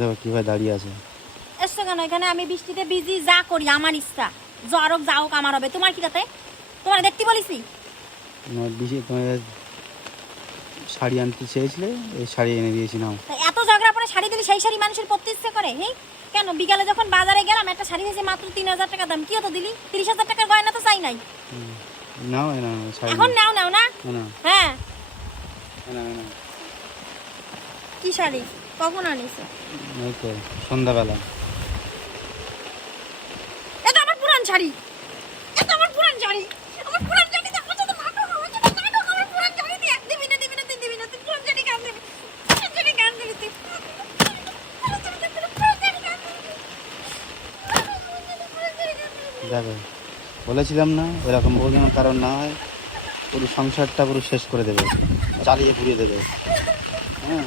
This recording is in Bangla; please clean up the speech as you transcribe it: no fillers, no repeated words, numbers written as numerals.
দেখো কিভাবে দাঁড়িয়ে আছে। এসছো কেন এখানে? আমি বৃষ্টিতে ভিজি, যা করি আমার ইচ্ছা, জ্বর হোক যা হোক আমার হবে। তোমার কি তাতে? তোমার দেখতে বলিছি? তোমার শাড়ি আনতে চেয়েছিলে, এই শাড়ি এনে দিয়েছি নাও। এত ঝগড়া পরে শাড়ি দিলে সেই শাড়ি মানুষের পরতে ইচ্ছে করে? হেই কেন? বিকালে যখন বাজারে গেলাম একটা শাড়ি নিয়েছি মাত্র 3000 টাকা দাম, কি হতো দিলি? 30,000 টাকার গয়না তো চাই নাই। নাও না শাড়ি এখন নাও নাও না। হ্যাঁ কি শাড়ি? কখন আনিছো? এই তো সন্ধ্যাবেলা। এটা আমার পুরান শাড়ি, এটা আমার পুরান শাড়ি, আমার পুরান শাড়ি তো পছন্দ নাটক আমার পুরান শাড়ি দিয়ে দিবি না তুই পুরান শাড়ি কেন দিবি? পুরান শাড়ি কেন দিবি তুই? দেখো বলেছিলাম না এরকম বললাম, কারণ না হয় পুরো সংসারটা পুরো শেষ করে দেবে, চালিয়ে পুড়িয়ে দেবে। হ্যাঁ